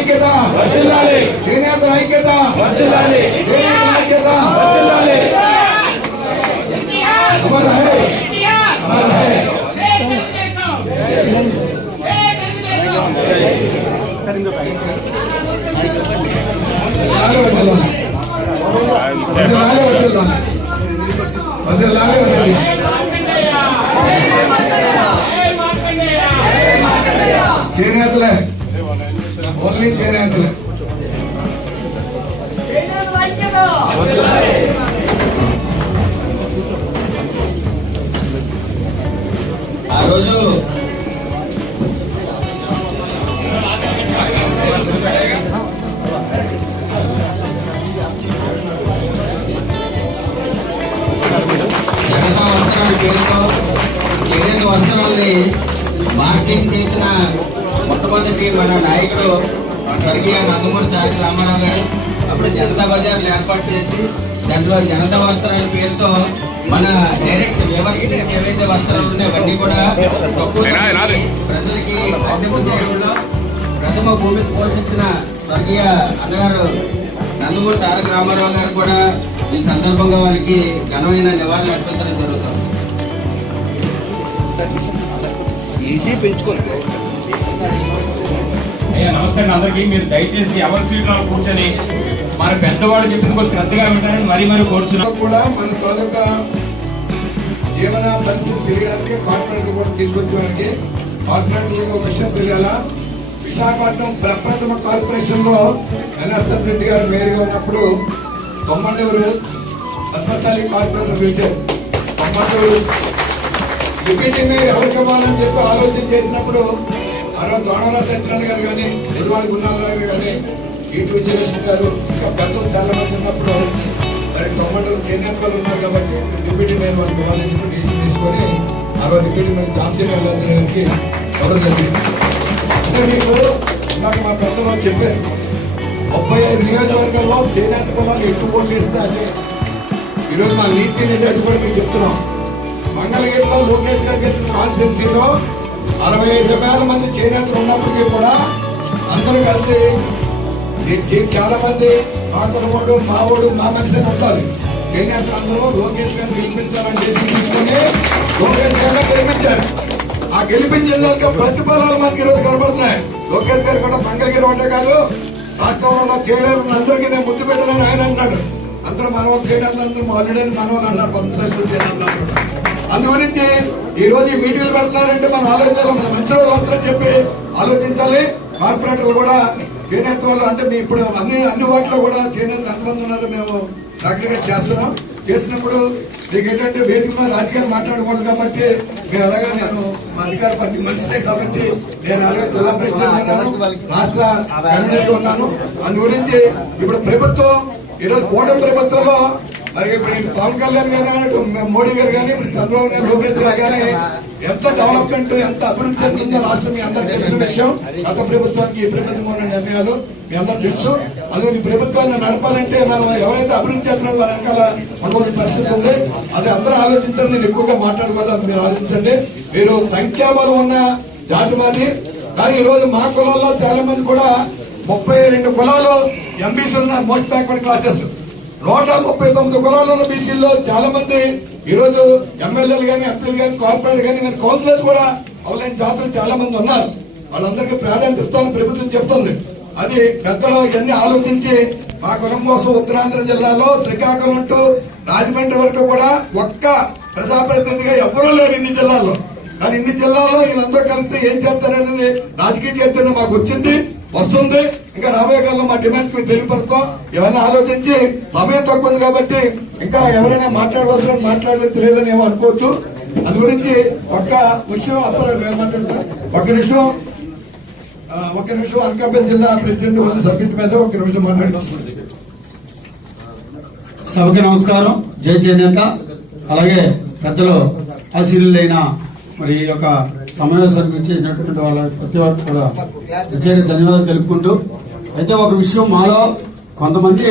ఐక్యత, చేనేతల ఐక్యత, చేనేతల ఐక్యత. అమర్ హై, అమర్ హై. చేనేతలే, ఓన్లీ చేనేతలే. ఆ రోజు జగన్ వస్త్రాల పేరుతో ఏదైతే వస్త్రాలని మార్కెటింగ్ చేసిన మొట్టమొదటి మన నాయకుడు స్వర్గీయ నందమూరి తారక రామారావు గారు అప్పుడు జనతా బజార్లు ఏర్పాటు చేసి దాంట్లో జనతా వస్త్రాల పేరుతో మన డైరెక్ట్ ఎవరికి ఏవైతే వస్త్రాలు ఉన్నాయో అవన్నీ కూడా తక్కువ ప్రజలకి అందింపు చేయడంలో ప్రథమ భూమికి పోషించిన స్వర్గీయ అన్నగారు నందమూరి తారక రామారావు గారు కూడా ఈ సందర్భంగా వారికి ఘనమైన నివాళులు అర్పించడం జరుగుతుంది. నమస్తే అండి అందరికీ. మీరు దయచేసి ఎవరి సీట్లో కూర్చొని మన పెద్దవాళ్ళు చెప్పింది కూడా శ్రద్ధగా వింటారని మరీ కోరుచున్నాం. కూడా మన తాలూకా జీవన పరిస్థితి తెలియడానికి కార్పొరేట్ కూడా తీసుకొచ్చడానికి కార్పొరేట్ ఒక విషయం తెలియాలా. విశాఖపట్నం ప్రప్రథమ కార్పొరేషన్ లో ఎన్ఎస్ఎస్ రెడ్డి గారు మేయర్గా ఉన్నప్పుడు తొమ్మండూరు పద్మశాలి కార్పొరేటర్ పిలిచారు. తొమ్మండూరు డిప్యూటీ మేయర్ ఎవరికి ఇవ్వాలని చెప్పి ఆలోచన చేసినప్పుడు ఆ రోజు దోణరా సత్యనారాయణ గారు కానీ నిర్వాళి గున్నారావు గారు కానీ ఈటు విజయలక్ష్మి గారు ఇంకా పెద్దలు చాలా మంది ఉన్నప్పుడు మరి తొమ్మండూరు చేనేతలు ఉన్నారు కాబట్టి డిప్యూటీ మేయర్ వాళ్ళకి ఇవ్వాలని చెప్పి తీసుకొని ఆ రోజు డిప్యూటీ మేయర్ జాన్సన్ గారికి ఎవరు జరిగింది. అంటే మీకు ఇందాక మా పెద్దలు చెప్పారు 35 నియోజకవర్గాల్లో చేనేత పొలాలు ఎక్కువ ఓట్లు ఇస్తే అంటే ఈరోజు మా నీతి నిజాయితీ కూడా మీకు చెప్తున్నాం. మంగళగిరిలో లోకేష్ గారు గెలిచిన కాన్స్టిట్యున్సీలో 65,000 మంది చేనేతలు ఉన్నప్పటికీ కూడా అందరూ కలిసి చాలా మంది మాట్లాడు మావోడు మా మనిషి ఉంటారు. చేనేతలు అందరూ లోకేష్ గారిని గెలిపించాలని చెప్పి తీసుకొని లోకేష్ గారిని గెలిపించారు. ఆ గెలిపించిన ప్రతిఫలాలు మనకి ఈరోజు కనబడుతున్నాయి. లోకేష్ గారు కూడా మంగళగిరి ఉంటే కాదు రాష్ట్రంలో చేనేతలు అందరికీ నేను ముద్దు పెట్టాలని ఆయన అన్నాడు. అందరూ మనవాళ్ళు చేనేతలు అందరూ ఆల్రెడీ మనవాళ్ళు అన్నారు. 10 చేనేతలు అన్నారు. అందుగురించి ఈ రోజు ఈ మీటింగ్లు పెడుతున్నారంటే మనం ఆలోచించాలి. మన మంచి రోజులు వస్తారని చెప్పి ఆలోచించాలి. కార్పొరేటర్లు కూడా చేనేత వాళ్ళు అంటే ఇప్పుడు అన్ని వాటిలో కూడా చేనేత ఎంతమంది ఉన్నారు మేము సాక్రిఫైస్ చేస్తున్నాం. చేసినప్పుడు మీకు ఏంటంటే వేదిక మీద రాజకీయాలు మాట్లాడకూడదు కాబట్టి మీరు అలాగే నేను మా అధికార పార్టీ మనిషినే కాబట్టి నేను అలాగే జిల్లా ప్రెసిడెంట్ రాష్ట్ర కన్వీనర్ ఉన్నాను. అందు గురించి ఇప్పుడు ప్రభుత్వం ఈరోజు కూటమి ప్రభుత్వంలో మరి ఇప్పుడు పవన్ కళ్యాణ్ గారు కానీ మోడీ గారు కానీ ఇప్పుడు చంద్రబాబు నాయుడు లోకేష్ గారు కానీ ఎంత డెవలప్మెంట్ ఎంత అభివృద్ధి చెందుతుందో రాష్ట్రం మీ అందరూ తెలిసిన విషయం. గత ప్రభుత్వానికి ఈ ప్రభుత్వం నిర్ణయాలు మీ అందరూ తెలుసు. అందుకని ఈ ప్రభుత్వాన్ని నడపాలంటే మనం ఎవరైతే అభివృద్ధి చేస్తున్నారో వారి వెనకాల ఉండవలసిన పరిస్థితి ఉంది. అది అందరూ ఆలోచించారు. నేను ఎక్కువగా మాట్లాడుకోవాలి. అది మీరు ఆలోచించండి. మీరు సంఖ్యాబలం ఉన్న జాతి మాది. కానీ ఈ రోజు మా కులాల్లో చాలా మంది కూడా 32 కులాలు ఎంబీసీ ఉన్నారు. మోస్ట్ బ్యాక్వర్డ్ క్లాసెస్ 139 కులాలు ఉన్న బీసీల్లో చాలా మంది ఈ రోజు ఎమ్మెల్యేలు కానీ ఎంపీలు కానీ కార్పొరేట్ కానీ కౌన్సిలర్స్ కూడా అవలేని జాతులు చాలా మంది ఉన్నారు. వాళ్ళందరికీ ప్రాధాన్యత ఇస్తామని ప్రభుత్వం చెప్తుంది. అది పెద్దలు ఇవన్నీ ఆలోచించి మా కులం కోసం ఉత్తరాంధ్ర జిల్లాలో శ్రీకాకుళం టు రాజమండ్రి వరకు కూడా ఒక్క ప్రజాప్రతినిధిగా ఎవరూ లేరు ఇన్ని జిల్లాల్లో. కానీ ఇన్ని జిల్లాల్లో వీళ్ళందరూ కలిస్తే ఏం చేస్తారనేది రాజకీయ చైతన్యం మాకు వచ్చింది, వస్తుంది. ఇంకా రాబోయే కాలంలో మా డిమాండ్స్ మీకు తెలియపరుస్తాం. ఇవన్నీ ఆలోచించి సమయం తక్కువ ఉంది కాబట్టి ఇంకా ఎవరైనా మాట్లాడవలసిన మాట్లాడలేదు లేదని ఏమో అనుకోవచ్చు. అందు గురించి ఒక్క విషయం అప్పుడు ఏమంటుంటా ఒక్క నిమిషం అనకాపల్లి జిల్లా ప్రెసిడెంట్ సబ్జెక్ట్ మీద ఒక్క నిమిషం మాట్లాడుతుంది. సభకి నమస్కారం. జై చేనేత. అలాగే పెద్దలు ఆశీర్యులైన మరి ఈ యొక్క సమావేశానికి వచ్చేసినటువంటి వాళ్ళ ప్రతి ఒక్కరు కూడా ప్రత్యేక ధన్యవాదాలు తెలుపుకుంటూ, అయితే ఒక విషయం మాలో కొంతమంది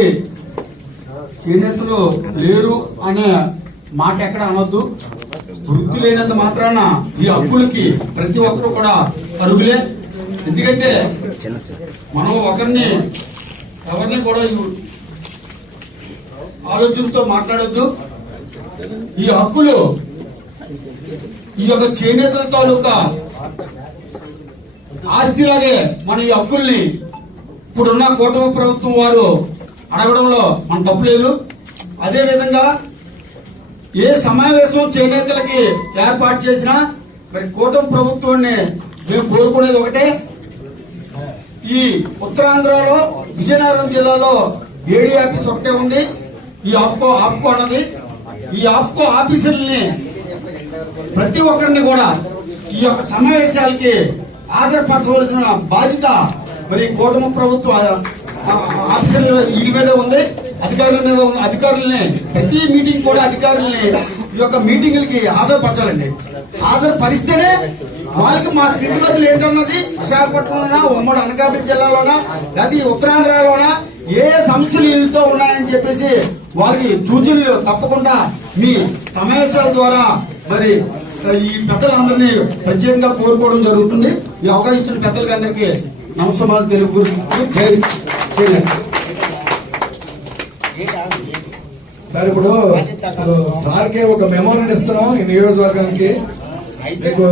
చేనేతలు లేరు అనే మాట ఎక్కడ అనొద్దు. వృత్తి లేనంత మాత్రాన ఈ హక్కులకి ప్రతి ఒక్కరు కూడా అర్హులే. ఎందుకంటే మనం ఎవరిని కూడా ఆలోచనతో మాట్లాడొద్దు. ఈ హక్కులు ఈ యొక్క చేనేతల తాలూకా ఆస్తిలాగే మన ఈ హక్కుల్ని ఇప్పుడున్న కూటమి ప్రభుత్వం వారు అడగడంలో మన తప్పులేదు. అదేవిధంగా ఏ సమావేశం చేనేతలకి ఏర్పాటు చేసినా మరి కూటమి ప్రభుత్వాన్ని మేము కోరుకునేది ఒకటే, ఈ ఉత్తరాంధ్రలో విజయనగరం జిల్లాలో ఏడీ ఆఫీస్ ఒకటే ఉంది. ఈ ఆప్కో అన్నది ఈ ఆప్కో ఆఫీసర్లని ప్రతి ఒక్కరిని కూడా ఈ యొక్క సమావేశాలకి హాజరుపరచవలసిన బాధ్యత మరి కూటమి ప్రభుత్వ ఆఫీసర్ల వీళ్ళ మీద ఉంది, అధికారుల మీద ఉంది. అధికారులని ప్రతి మీటింగ్ కూడా అధికారుల్ని ఈ యొక్క మీటింగులకి హాజరుపరచాలండి. హాజరుపరిస్తేనే వాళ్ళకి మా స్థితిగతులు ఏంటన్నది విశాఖపట్నంలోనా, ఉమ్మడి అనకాపల్లి జిల్లాలోనా, లేదా ఉత్తరాంధ్రలోనా ఏ సమస్యలు వీళ్ళతో ఉన్నాయని చెప్పేసి వాళ్ళకి సూచనలు తప్పకుండా మీ సమావేశాల ద్వారా మరి ఈ పెద్దలందరినీ ప్రత్యేకంగా కోరుకోవడం జరుగుతుంది. ఈ అవకాశం ఇచ్చిన పెద్దలకి అందరికీ నమస్కారాలు తెలుపుకుంటున్నాను. సార్ ఇప్పుడు సార్కి ఒక మెమోరియల్ ఇస్తున్నాం ఈ నియోజకవర్గానికి. మీకు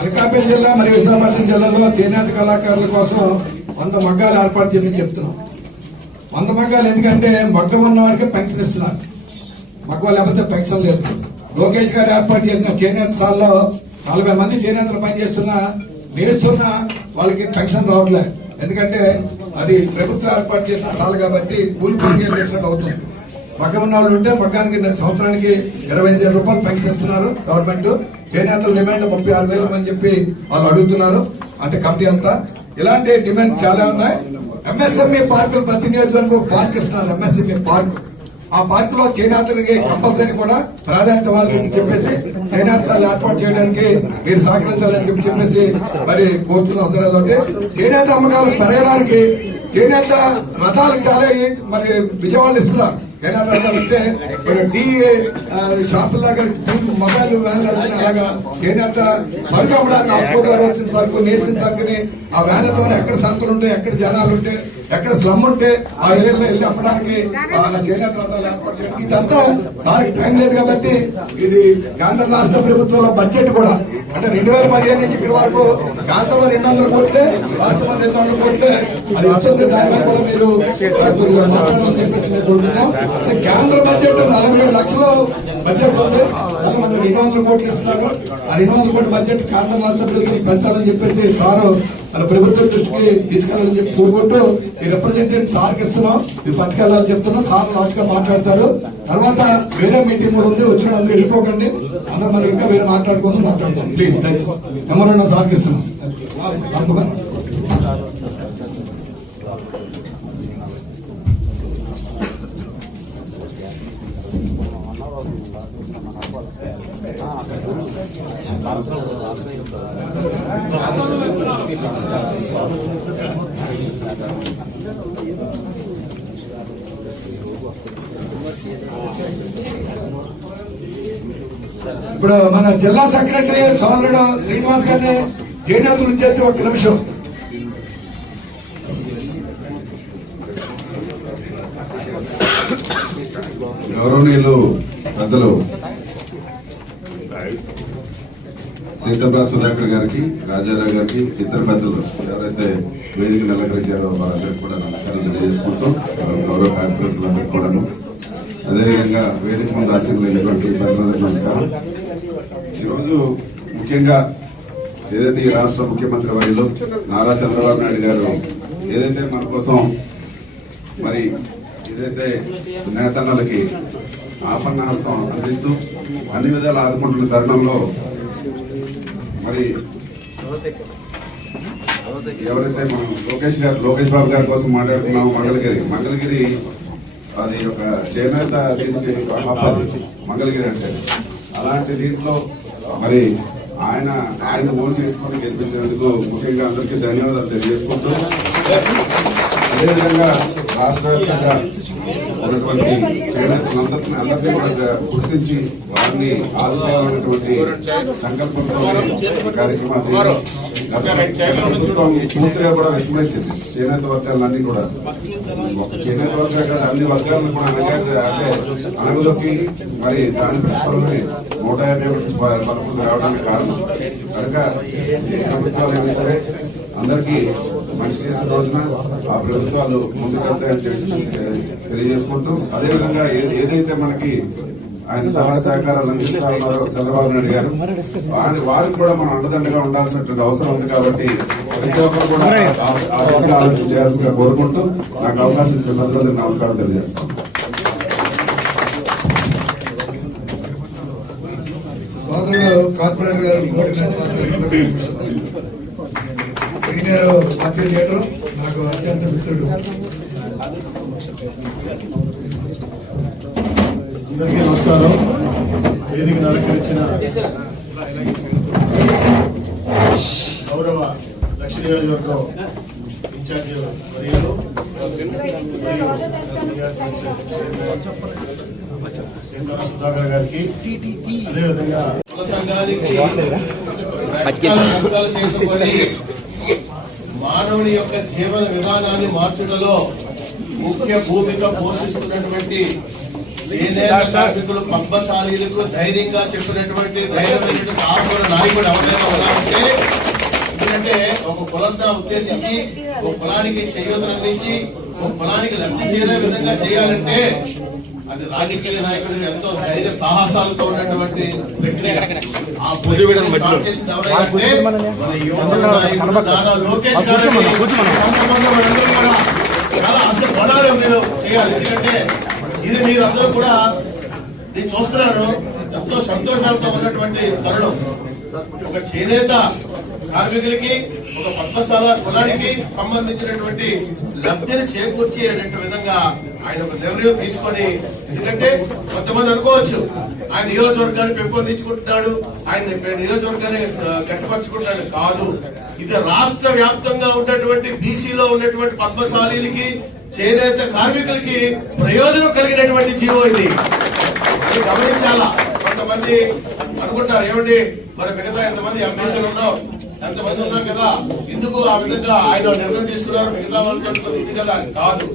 అనకాపల్లి జిల్లా మరియు విశాఖపట్నం జిల్లాలో చేనేత కళాకారుల కోసం 100 మగ్గాలు ఏర్పాటు చేయమని చెప్తున్నాం. 100 మగ్గాలు ఎందుకంటే మగ్గం ఉన్న వారికి పెన్షన్ ఇస్తున్నారు, మగ్గం లేకపోతే పెన్షన్ లేదు. లోకేష్ గారు ఏర్పాటు చేసిన చేనేత సాల్లో 40 మంది చేనేతలు పనిచేస్తున్నా నేస్తున్నా వాళ్ళకి పెన్షన్ రావట్లేదు. ఎందుకంటే అది ప్రభుత్వం ఏర్పాటు చేసిన సాల్ కాబట్టి కూలి పని చేసినట్టు అవుతుంది. మగ్గం ఉన్న వాళ్ళు ఉంటే మగ్గానికి సంవత్సరానికి 25,000 రూపాయలు పెన్షన్ ఇస్తున్నారు గవర్నమెంట్. చేనేతల డిమాండ్ 36,000 అని చెప్పి వాళ్ళు అడుగుతున్నారు, అంటే కమిటీ అంతా. ఇలాంటి డిమాండ్ చాలా ఉన్నాయి. ఎంఎస్ఎంఈ పార్కులు ప్రతి నియోజకవర్గం ఒక పార్క్ ఇస్తున్నారు, ఎంఎస్ఎంఈ పార్క్. ఆ పార్క్ లో చేనేతలకి కంపల్సరీ కూడా ప్రాధాన్యత వాళ్ళకి చెప్పేసి చేనేతలు ఏర్పాటు చేయడానికి మీరు సహకరించాలని చెప్పేసి మరి కోరుతున్న అవసరం. చేనేత అమ్మకాలు పెరగడానికి చేనేత రథాలకు చాలా మరి విజయవాడలు ఇస్తున్నారు. అంటే టీ షాపులాగా మొబైల్ వ్యాన్లు అలాగా చేనేత సరుకు అమ్మడానికి అప్పుకోగారు వచ్చిన సరుకు నేసిన సరుకుని ఆ వ్యాన్ల ద్వారా ఎక్కడ సంతలు ఉంటే, ఎక్కడ జనాలు ఉంటే, ఎక్కడ స్లమ్ ఉంటే ఆ ఏరియాలో వెళ్ళి అమ్మడానికి చేనేత రథాలు ఏర్పాటు చేయడం. ఇదంతా సార్కి టైం లేదు కాబట్టి ఇది కేంద్ర రాష్ట్ర ప్రభుత్వంలో బడ్జెట్ కూడా అంటే 2015 నుంచి ఇక్కడి వరకు కేంద్రంలో 200 కోట్లే, రాష్ట్రంలో 200 కోట్లే అది వస్తుంది. దానిపై కూడా మీరు మాట్లాడాలని చెప్పేసి మేము కోరుకుంటున్నాం. కేంద్ర బడ్జెట్ 47 లక్షలు బడ్జెట్ ఉంది, దాన్ని మనం 200 కోట్లు ఇస్తున్నారు. ఆ 200 కోట్ల బడ్జెట్ కేంద్ర రాష్ట్ర ప్రభుత్వం పెంచాలని చెప్పేసి సారు మన ప్రభుత్వం దృష్టికి తీసుకెళ్లాలని చెప్పి కోరుకుంటూ ఈ రిప్రజెంటేటివ్ సార్కి ఇస్తున్నాం, ఇది పట్టుకెళ్లాలని చెప్తున్నాం. సార్ లాస్ట్ గా మాట్లాడతారు. తర్వాత వేరే మీటింగ్ కూడా ఉంది, వచ్చిన అందరూ వెళ్ళిపోకండి, అందరూ మనం ఇంకా వేరే మాట్లాడుకుందాం. ప్లీజ్ మెమోరాండం సార్కి ఇస్తున్నాం. ఇప్పుడు మన జిల్లా సెక్రటరీ సోదరుడు శ్రీనివాస్ గారిని చేనేతలు చేసి 1 నిమిషం. గౌరవనీయులు పెద్దలు సీతారాం సుధాకర్ గారికి, రాజారావు గారికి, ఇతర పెద్దలు ఎవరైతే వేదిక అలంకరించారో వారందరికీ కూడా నమస్కారం తెలియజేసుకుంటూ, గౌరవ కార్యకర్తలందరికీ కూడాను, అదేవిధంగా వేదిక ముందు ఆశీర్వదించినటువంటి పెద్దలందరికీ నమస్కారం. ఈరోజు ముఖ్యంగా ఏదైతే ఈ రాష్ట్ర ముఖ్యమంత్రి వర్యులు నారా చంద్రబాబు నాయుడు గారు ఏదైతే మన కోసం మరి ఏదైతే నేతన్నలకి ఆపన్నహస్తం అందిస్తూ అన్ని విధాలు ఆదుకుంటున్న తరుణంలో మరి ఎవరైతే మనం లోకేష్ బాబు గారి కోసం మాట్లాడుతున్నామో మంగళగిరి అది ఒక చేనేత దీనికి మంగళగిరి అంటే అలాంటి దీంట్లో మరి ఆయన ఓన్ చేసుకుని గెలిపించినందుకు ముఖ్యంగా అందరికీ ధన్యవాదాలు తెలియజేసుకుంటూ, అదేవిధంగా రాష్ట్ర వ్యాప్తంగా ఉన్నటువంటి చేనేతలందరినీ కూడా గుర్తించి వారిని ఆదుకోవాలన్నటువంటి సంకల్పంతో కార్యక్రమాలు గత ప్రభుత్వం పూర్తిగా కూడా విస్మరించింది చేనేత వర్గాలన్నీ కూడా. ఒక చేనేత వర్గాలు కాదు, అన్ని వర్గాలను కూడా అనగదొక్కి మరి దాని ప్రతిఫలమే 151 రావడానికి కారణం. కనుక ఏ ప్రభుత్వాలైనా సరే అందరికీ మంచి చేసిన రోజున ఆ ప్రభుత్వాలు ముందుకెళ్తాయని తెలియజేసుకుంటూ, అదేవిధంగా ఏదైతే మనకి ఆయన సహాయ సహకారాలు అందిస్తా ఉన్నారో చంద్రబాబు నాయుడు గారు, వారికి కూడా మనం అండదండగా ఉండాల్సినటువంటి అవసరం ఉంది. కాబట్టి ప్రతి ఒక్కరు కూడా ఆ దిశగా ఆలోచన చేయాల్సిందిగా కోరుకుంటూ నాకు అవకాశం ఇచ్చిన ప్రజలకు నమస్కారం తెలియజేస్తాను. సోదరుడు కార్పొరేటర్ గారు సీనియర్ పార్టీ లీడరు, నాకు అత్యంత మిత్రుడు. అందరికీ నమస్కారం. వేదికను అలంకరించిన గౌరవ దక్షిణ నియోజకవర్గం ఇన్ఛార్జి మరియు సీతారాం సుధాకర్ గారికి, అదేవిధంగా కుల సంఘానికి వర్గాలు చేసుకొని మానవుని యొక్క జీవన విధానాన్ని మార్చడంలో ముఖ్య భూమిక పోషిస్తున్నటువంటి చేనేత కార్మికులు పద్మశాలీలకు ధైర్యంగా చెప్పినటువంటి ధైర్యమైనటువంటి సాహస నాయకుడు ఎవరైనా ఉన్నారంటే, ఎందుకంటే ఒక కులంగా ఉద్దేశించి ఒక కులానికి చేయూతను అందించి ఒక కులానికి లబ్ధి చేరే విధంగా చేయాలంటే అది రాజకీయ నాయకుడికి ఎంతో ధైర్య సాహసాలతో ఉన్నటువంటి వ్యక్తి. ఆ స్టార్ట్ చేసింది ఎవరైతే మన యువత నాయకుడు నారా లోకేష్ గారిని చాలా ఆశపడాలి మీరు చేయాలి. ఎందుకంటే ఇది మీరందరూ కూడా నేను చూస్తున్నాను ఎంతో సంతోషాలతో ఉన్నటువంటి తరుణం. ఒక చేనేత కార్మికులకి ఒక పద్మశాల కులానికి సంబంధించినటువంటి లబ్ధిని చేకూర్చేటువంటి విధంగా ఆయన ఒక నిర్ణయం తీసుకొని, ఎందుకంటే కొంతమంది అనుకోవచ్చు ఆయన నియోజకవర్గాన్ని పెంపొందించుకుంటున్నాడు, ఆయన నియోజకవర్గాన్ని గట్టిపరుచుకుంటున్నాడు. కాదు, ఇది రాష్ట్ర వ్యాప్తంగా ఉన్నటువంటి బీసీలో ఉన్నటువంటి పద్మశాలీలకి చేనేత కార్మికులకి ప్రయోజనం కలిగినటువంటి జీవో ఇది. అది గమనించాలా. కొంతమంది అనుకుంటారు ఏమండి మరి మిగతా ఎంతమంది ఎంపీసీలు ఉన్నాం, ఎంతమంది ఉన్నాం కదా, ఎందుకు ఆ విధంగా ఆయన నిర్ణయం తీసుకున్నారు మిగతా వాళ్ళతో ఇది కదా. కాదు,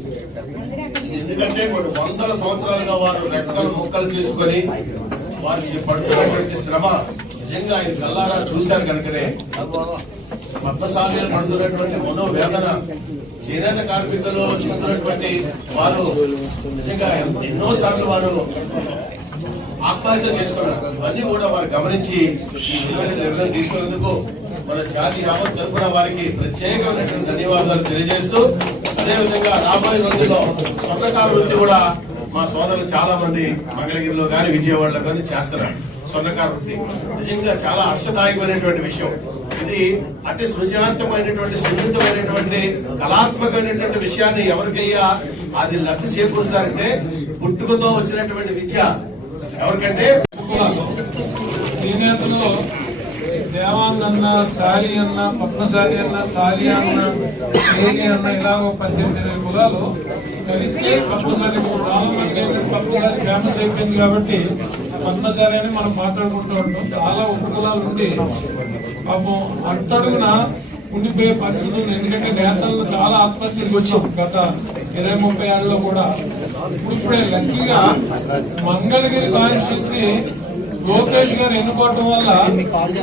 ఎందుకంటే కొన్ని వందల సంవత్సరాలుగా వారు రెక్కలు ముక్కలు చేసుకుని వారికి పడుతున్నటువంటి శ్రమ నిజంగా ఆయన కల్లారా చూశారు కనుకనే పద్మశాలీలు పడుతున్నటువంటి మనోవేదన చేనేత కార్మికులు ఇస్తున్నటువంటి వారు నిజంగా ఎన్నోసార్లు వారు ఆత్మహత్య చేసుకున్నారు. ఇవన్నీ కూడా వారు గమనించి ఈ విలువైన నిర్ణయం తీసుకున్నందుకు మన జాతి యావత్ తరఫున వారికి ప్రత్యేకమైనటువంటి ధన్యవాదాలు తెలియజేస్తూ, అదేవిధంగా రాబోయే రోజుల్లో స్వర్ణకార వృత్తి కూడా మా సోదరులు చాలా మంది మంగళగిరిలో గాని విజయవాడలో గాని చేస్తున్నారు. స్వర్ణకార వృత్తి నిజంగా చాలా హర్షదాయకమైనటువంటి విషయం. ఇది అతి సృజనాత్మకమైనటువంటి సున్నితమైనటువంటి కళాత్మకమైనటువంటి విషయాన్ని ఎవరికయ్యా అది లబ్ధి చేకూరుతారంటే పుట్టుకతో వచ్చినటువంటి విద్య. ఎవరికంటే చేనేతలో దేవాంగన్న, సాలి అన్న, పద్మశాలి అన్న, సాలి అన్న, ఏగి అన్న ఇలా 18 కులాలు కలిస్తే పద్మశాలి. చాలా మంది పద్మశాలి ఫేమస్ అయిపోయింది కాబట్టి పద్మశాలి అని మనం మాట్లాడుకుంటూ ఉంటాం. చాలా ఉపకులాలు ఉండి పాపం అట్టడుగున ఉండిపోయే పరిస్థితులు. ఎందుకంటే నేతలను చాలా ఆత్మహత్యలు వచ్చాం గత 20-30 ఏళ్లలో కూడా. ఇప్పుడే లక్కీగా మంగళగిరి కాన్స్టిట్యూన్సీ లోకేష్ గారు ఎన్నుకోవటం వల్ల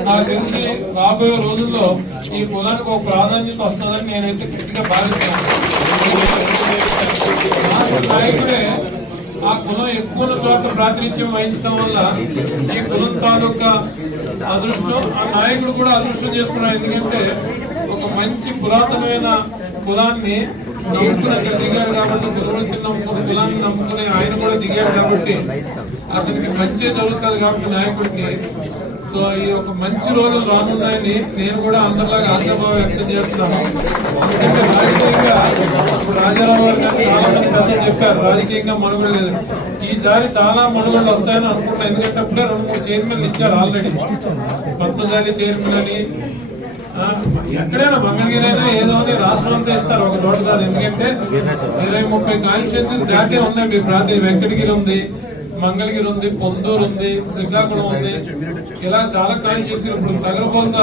నాకు తెలిసి రాబోయే రోజుల్లో ఈ కులానికి ఒక ప్రాధాన్యత వస్తుందని నేనైతే గట్టిగా భావిస్తున్నాను. నాయకుడే ఆ కులం ఎక్కువ చోట్ల ప్రాతినిధ్యం వహించడం వల్ల ఈ కులం తాలూకా అదృష్టం ఆ నాయకుడు కూడా అదృష్టం చేసుకున్నాడు. ఎందుకంటే ఒక మంచి పురాతనమైన కులాన్ని నమ్ముకుని అక్కడ దిగాడు కాబట్టి, కులాన్ని నమ్ముకుని ఆయన కూడా దిగాడు కాబట్టి అతనికి మంచి జరుగుతుంది కాబట్టి నాయకుడికి. సో ఈ ఒక మంచి రోజులు రానున్నాయని నేను కూడా అందరిలాగా ఆశాభావం వ్యక్తం చేస్తున్నాను. ఎందుకంటే రాజకీయంగా ఇప్పుడు రాజారావు గారు చాలా మంది పెద్దలు చెప్పారు రాజకీయంగా మనుగడ లేదు. ఈసారి చాలా మనుగడలు వస్తాయని అనుకుంటా. ఎందుకంటే అప్పుడే 2-3 చైర్మన్లు ఇచ్చారు ఆల్రెడీ. పద్మశాలి చైర్మన్ అని ఎక్కడైనా మంగళగిరి అయినా ఏదో అని రాష్ట్రం అంతా ఇస్తారు, ఒక చోట కాదు. ఎందుకంటే 20-30 కాన్స్టిట్యూన్సీలు దాటే ఉన్నాయి. మీ ప్రాంతం వెంకటగిరి ఉంది, మంగళగిరి ఉంది, పొందూరు ఉంది, శ్రీకాకుళం ఉంది. ఇలా చాలా కాన్స్టిట్యూన్సీలు ఇప్పుడు తగరపోస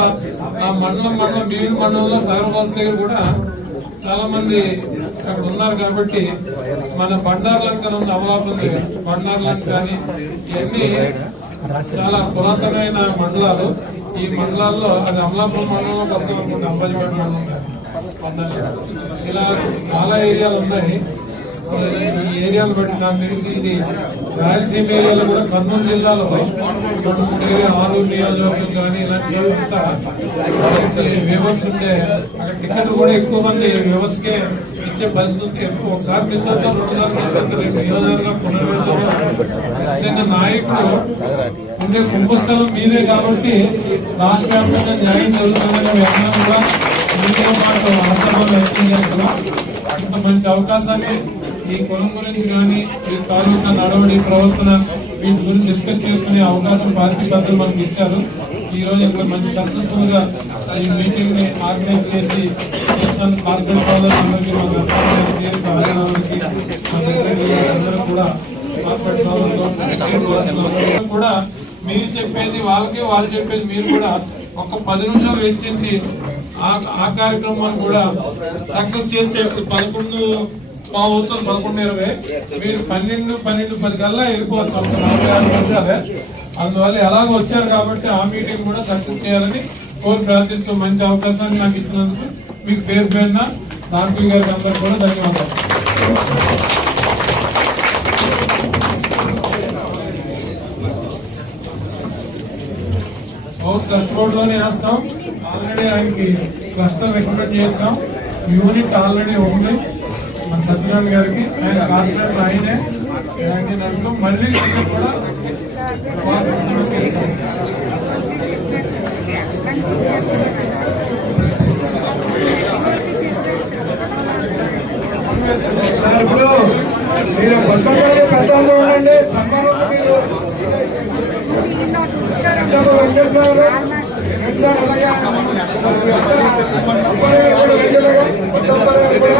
మండలం భీమిలి మండలంలో తగరపోస దగ్గర కూడా చాలా మంది అక్కడ ఉన్నారు. కాబట్టి మన బండార్లంక ఉంది, అమలాపురం దగ్గర బండార్లంక కానీ ఇవన్నీ చాలా పురాతనమైన మండలాలు. ఈ మండలాల్లో అది అమలాపురం మండలంలోకి వస్తాం అనుకుంటే అంబాజీపేట మండలం ఇలా చాలా ఏరియాలు ఉన్నాయి. ఈ ఏరియాలు బట్టి నాకు తెలిసి ఇది రాయలసీమ ఏరియాలో కూడా కర్నూలు జిల్లాలో 6 నియోజకవర్గం కానీ ఇలాంటివంతా వ్యూవర్స్ ఉంటే అక్కడ టికెట్ కూడా ఎక్కువ మంది వ్యూవర్స్కే ఇచ్చే పరిస్థితి ఎక్కువ. ఒకసారి మిస్ అవుతాం, 2 సార్లు మిస్ అవుతారు. నియోజకవర్గం ఖచ్చితంగా నాయకుడు ఉండే కుంభస్థలం మీదే కాబట్టి రాష్ట్ర వ్యాప్తంగా న్యాయం జరుగుతుందనే వ్యక్తం కూడా మీతో పాటు ఆశాభావం వ్యక్తం చేస్తున్నాం. ఇంత మంచి అవకాశాన్ని ఈ కులం గురించి కానీ ఈ తాలూకా నడవడి ప్రవర్తన వీటి గురించి డిస్కస్ చేసుకునే అవకాశం పార్టీ పెద్దలు మనకి ఇచ్చారు. ఈ రోజు ఇక్కడ మంచి సక్సెస్ఫుల్ గా ఈ మీటింగ్ ని ఆర్గనైజ్ చేసి కార్పొరేట్ వాళ్ళందరికీ మా సర్పంచ్కి మా సెక్రటరీ అందరూ కూడా కార్పొరేట్ వాళ్ళతో కూడా మీరు చెప్పేది వాళ్ళకి, వాళ్ళు చెప్పేది మీరు కూడా ఒక 10 నిమిషాలు వెచ్చించి ఆ కార్యక్రమాన్ని కూడా సక్సెస్ చేస్తే 11:20 మీరు 12:10 కల్లా వెళ్ళిపోవచ్చు. 46 నిమిషాలే. అందువల్ల ఎలాగో వచ్చారు కాబట్టి ఆ మీటింగ్ కూడా సక్సెస్ చేయాలని కోరి ప్రార్థిస్తూ మంచి అవకాశాన్ని నాకు ఇచ్చినందుకు మీకు పేరు పేరున నార్పి గారికి అందరూ కూడా ధన్యవాదాలు. సౌత్ వెస్ట్ రోడ్ లోనే వేస్తాం. ఆల్రెడీ ఆయనకి క్లస్టర్ రికమెండ్ చేస్తాం. యూనిట్ ఆల్రెడీ ఉంది మన సత్యనారాయణ గారికి. ఆయన కార్పొరేటర్ ఆయనే నడుపు మళ్ళీ కూడా ఇప్పుడు మీరు బస్మగారు పెద్ద ఉండండి. సన్మానం మీరు వెంకటేశ్వర అలాగే అప్పారావు కూడా వెంకటగా కొత్త అప్పారావు కూడా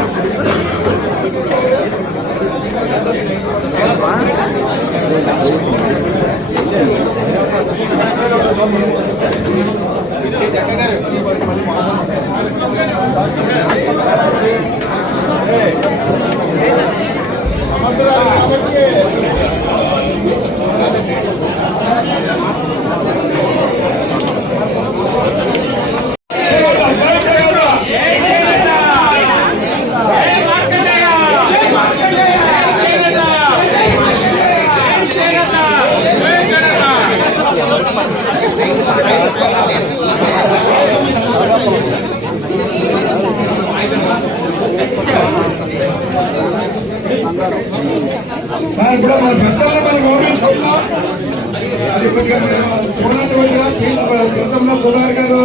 ఇప్పుడు మన పెద్దలను మనం గౌరవించుకుంటున్నాం. అది కొద్దిగా పోనండి కొద్దిగా ప్లీజ్ సొంతంలో కుమార్ గారు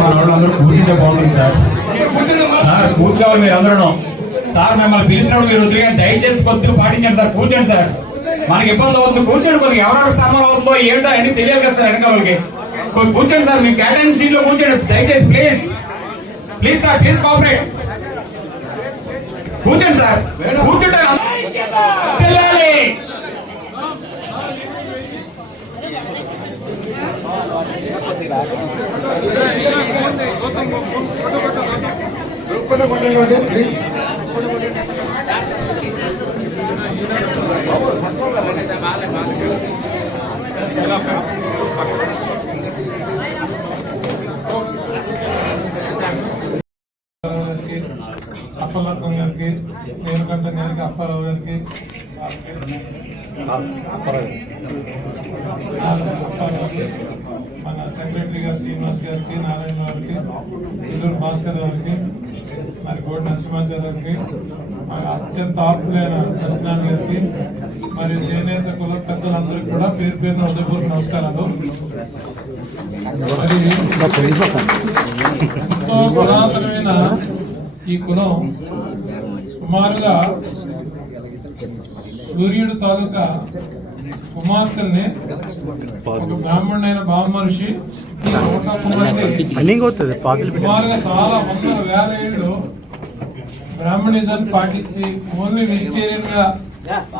మన వాళ్ళందరూ కూర్చుంటే బాగుంటుంది సార్. సార్ కూర్చోవాలి మీరు అందరూ. సార్ మిమ్మల్ని పిలిచినప్పుడు మీరు వదిలిగా దయచేసి కొద్దిగా పాటించండి సార్. కూర్చోండి సార్. మనకి ఇబ్బంది అవుతుంది, కూర్చోండి. కొద్దిగా ఎవరెవరు సమ్మలు అవుతుందో ఏంటో అన్ని తెలియదు కదా సార్. వెనక వాళ్ళకి కూర్చోండి సార్. మీ కేటాయించిన సీట్ లో కూర్చోండి దయచేసి. Please please sir, please cooperate. కూర్చోండి సార్. కూర్చుంటే ప్లీజ్ అప్పలత్నం గారికి, నేలకంఠం గారికి, అప్పారావు గారికి, మన సెక్రటరీ గారు శ్రీనివాస్ గారికి, నారాయణ గారికి, ఇల్లూరు భాస్కర్ గారికి, మరి గోడి నరసింహాచార్య గారికి, మరి అత్యంత ఆత్మీయులైన సత్యనారాయణ గారికి, మరియు చేనేత కుల పెద్దలందరికీ కూడా పేరు పేరున హృదయపూర్వక నమస్కారాలు. మరి ఎంతో పురాతనమైన ఈ కులం సుమారుగా సూర్యుడు తాలూకా కుమార్తెల్ని ఒక బ్రాహ్మణుడైన మహర్షి సుమారుగా చాలా వందల వేల ఏళ్ళు బ్రాహ్మణిజాన్ని పాటించి ఓన్లీ వెజిటేరియన్ గా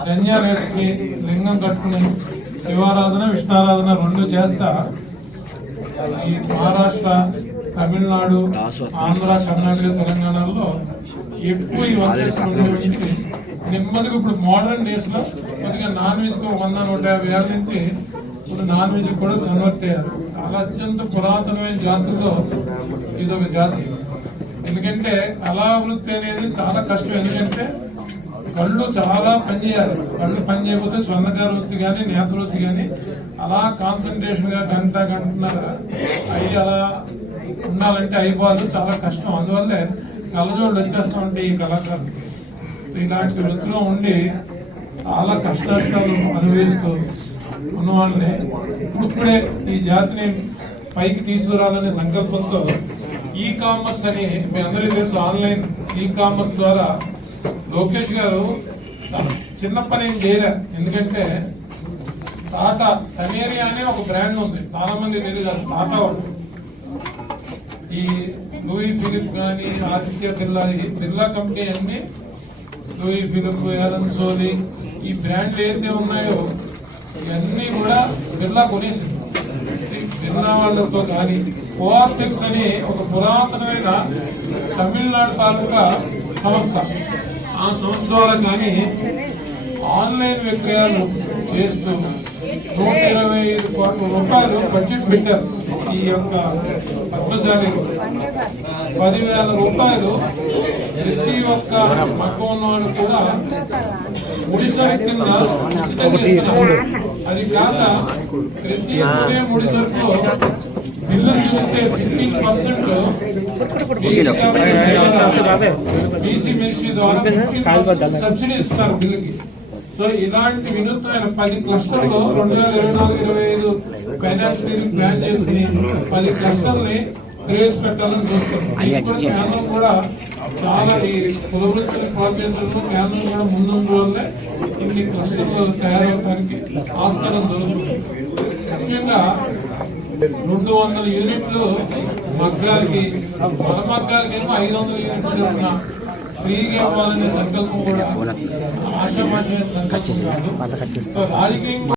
ధన్యాలు వేసుకుని లింగం కట్టుకుని శివారాధన విష్ణారాధన రెండు చేస్తా ఈ మహారాష్ట్ర, తమిళనాడు, ఆంధ్ర, కర్ణాటక, తెలంగాణలో ఎక్కువ ఈ వంశస్థం నెమ్మదిగా ఇప్పుడు మోడర్న్ డేస్ లో కొద్దిగా నాన్ వెజ్ 100-150 ఏళ్ళ నుంచి ఇప్పుడు నాన్ వెజ్ కూడా కన్వర్ట్ అయ్యారు. చాలా అత్యంత పురాతనమైన జాతుల్లో ఇదొక జాతి. ఎందుకంటే కళా వృత్తి అనేది చాలా కష్టం. ఎందుకంటే కళ్ళు చాలా పనిచేయాలి. కళ్ళు పని చేయకపోతే స్వర్ణకార వృత్తి కానీ నేత వృత్తి కానీ అలా కాన్సన్ట్రేషన్ గా గంటన్నర అవి అలా ఉండాలంటే అయిపోవాలి, చాలా కష్టం. అందువల్లే కళ్ళజోళ్ళు వచ్చేస్తూ ఉంటాయి ఈ కళాకారులకి. ఇలాంటి వృత్తిలో ఉండి చాలా కష్టాలు అనుభవిస్తూ ఉన్న వాళ్ళని ఇప్పుడే ఈ జాతిని పైకి తీసుకురావాలనే సంకల్పంతో ఈ కామర్స్ అని మీ అందరికీ తెలుసు, ఆన్లైన్ ఈ కామర్స్ ద్వారా లోకేష్ గారు చిన్న పని ఏం చేయలేరు. ఎందుకంటే టాటా తనేరియా అనే ఒక బ్రాండ్ ఉంది, చాలా మంది తెలియదు. టాటా వాళ్ళు ఈ లూయి ఫిలిప్ కానీ ఆదిత్య బిర్లా కంపెనీ అన్ని లూయి ఫిలిప్, ఎలన్ సోలీ ఈ బ్రాండ్లు ఏదైతే ఉన్నాయో ఇవన్నీ కూడా బిర్లా కొనేసింది. బిర్లా వాళ్ళతో కానీ కోఆప్టెక్స్ అని ఒక పురాతనమైన తమిళనాడు తాలూకా సంస్థ, ఆ సంస్థ ద్వారా కానీ ఆన్లైన్ విక్రయాలు చేస్తూ 125 కోట్ల రూపాయలు బడ్జెట్ పెట్టారు. ఈ యొక్క పద్మశాలి 10,000 రూపాయలు ప్రతి ఒక్క మగ్గం ఉన్నవాడు కూడా ముడిసరుకు కింద ఉచితంగా ఇస్తున్నారు. అది కాక ప్రతి ఒక్కరే ముడిసరుకులో బిల్లులు చూస్తే 15% బీసీ మినిస్ట్రీ ద్వారా 15% సబ్సిడీ ఇస్తున్నారు బిల్లుకి. సో ఇలాంటి వినూత్నమైన 10 క్లస్టర్లో 2024-25 ఫైనాన్షియల్ ప్లాన్ చేసుకుని 10 క్లస్టర్ని ప్రవేశపెట్టాలని చూస్తున్నాం. కేంద్రం కూడా చాలా ఈ కుల వృత్తిని ప్రోత్సహించడంలో కేంద్రం కూడా ముందుంది వల్లే ఇన్ని క్లస్టర్లు తయారవడానికి ఆస్కారం దొరుకుతుంది. ముఖ్యంగా 200 యూనిట్లు మగ్గాలకి, మన మగ్గాలకి ఏమో 500 యూనిట్లు ఉన్న ఫ్రీగా ఇవ్వాలనే సంకల్పం కూడా ఆశామాషమైన సంకల్పం కాదు. సో రాజకీయంగా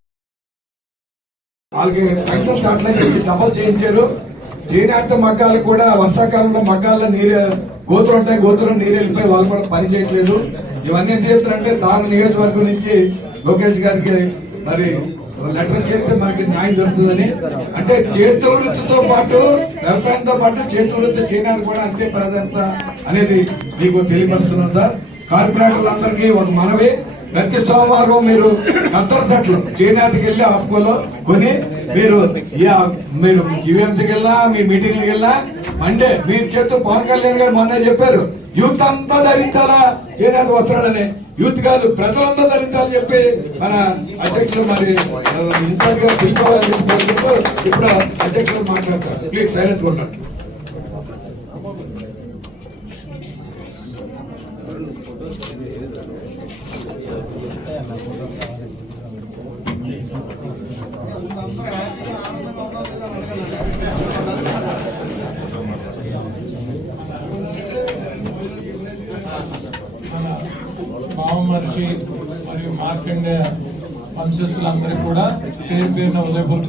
వాళ్ళకి పైసలు స్టార్ట్లకి డబల్ చేయించారు. చేనేత మగ్గాలకు కూడా వర్షాకాలంలో మగ్గాల్లో నీరు గోతులు ఉంటాయి, గోతులు నీరు వెళ్ళిపోయి వాళ్ళు కూడా పని చేయట్లేదు. ఇవన్నీ ఏం చేస్తారంటే సార్ నియోజకవర్గం నుంచి లోకేష్ గారికి మరి లెటర్ చేస్తే మనకి న్యాయం దొరుకుతుందని. అంటే చేతి వృత్తితో పాటు వ్యవసాయంతో పాటు చేతి వృత్తి చేనేత కూడా అంతే ప్రాధాన్యత అనేది మీకు తెలియపరుస్తున్నాం సార్. కార్పొరేటర్లందరికీ ఒక మనవి, ప్రతి సోమవారం మీరు కత్తర్ సెట్లు చేనేతకి వెళ్ళి ఆపుకోలో కొని మీరు జీవీఎంసీకి వెళ్ళినా మీ మీటింగ్కి వెళ్ళినా మండే మీరు చేస్తూ పవన్ కళ్యాణ్ గారు మొన్న చెప్పారు యూత్ అంతా ధరించాలా చేనేత వస్త్రాలని. యూత్ కాదు ప్రజలంతా ధరించాలని చెప్పి మన అధ్యక్షులు మరి ఇన్ఛార్జ్ గా పిలుచుకోవాలని చెప్పి ఇప్పుడు అధ్యక్షులు మాట్లాడతారు. ప్లీజ్ సైలెంట్ ఉండండి. మహర్షి మరియు మార్కండేయ వంశస్థులందరికీ కూడా పేరు పేరున ఉదయపూర్